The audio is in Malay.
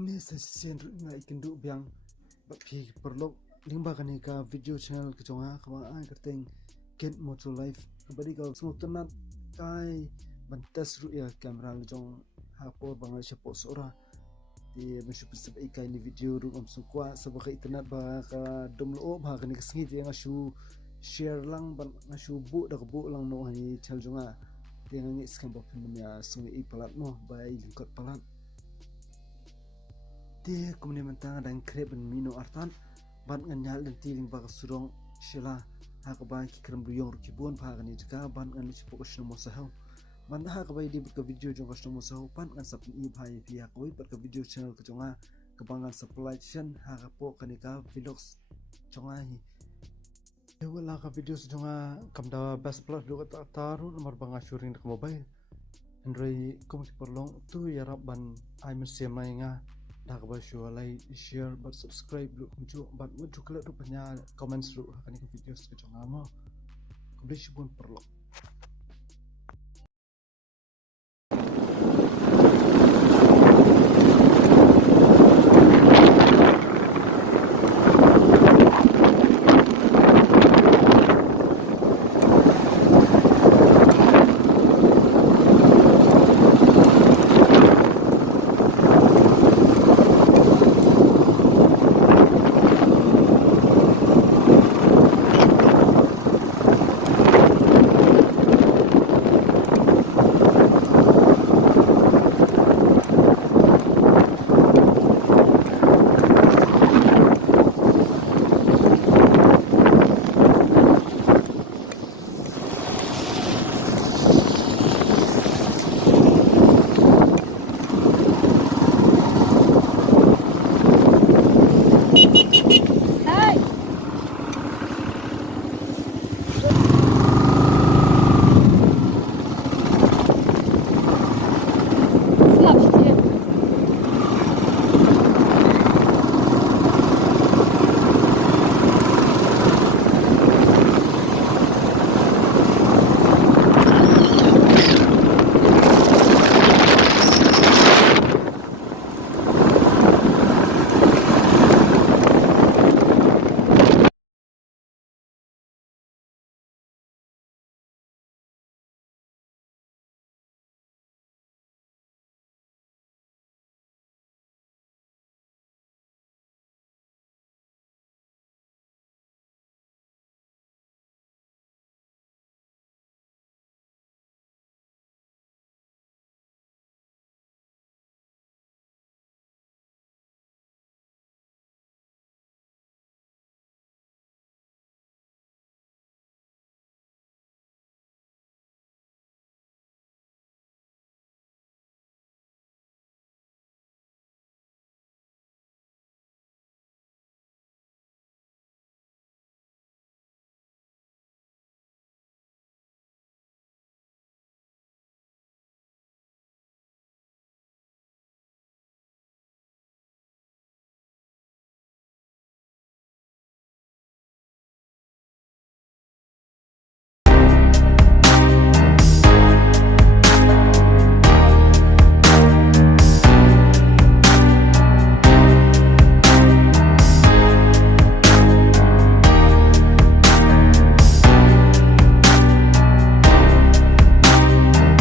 kami session ngai kendu biang bapi perlu limba kani ka video channel ke jonga kama ai kerteng get motor life kembali kau semua tenat kai bantas ru ya kamera jong hapo bangal siapa seorang di masuk sebagai kai ni video ru om sukwa sebagai internet ba ka domlo ba kani kesengi dia ngasu share lang ban ngasu bu dak bu lang no hani chal jonga dia ngi scam ba punya sungai ipalat mo bai lingkot palat dia kemudian mentang dan krep dan mino artan ban nganyal dan tiling ba surong shila ha ka ba ki krem ruyong kibun ba kan ika ban ngan si pokos no sahau ban ha ka ba di ka video jong ka no sahau pan ngan sap ni bhai pi ha ko ba ka video channel ka jonga kebangan supply chain ha ka po kan ika vlogs jonga hi wala ka video jonga kamda best plus do ka taru nomor banga shooting ka mobile andrei kom si perlong tu ya rabban ai mesem mai nga dak ba share share but subscribe lu kunju but mu jukla tu panya comments lu kan videos ke jonga mo kubli shibun perlong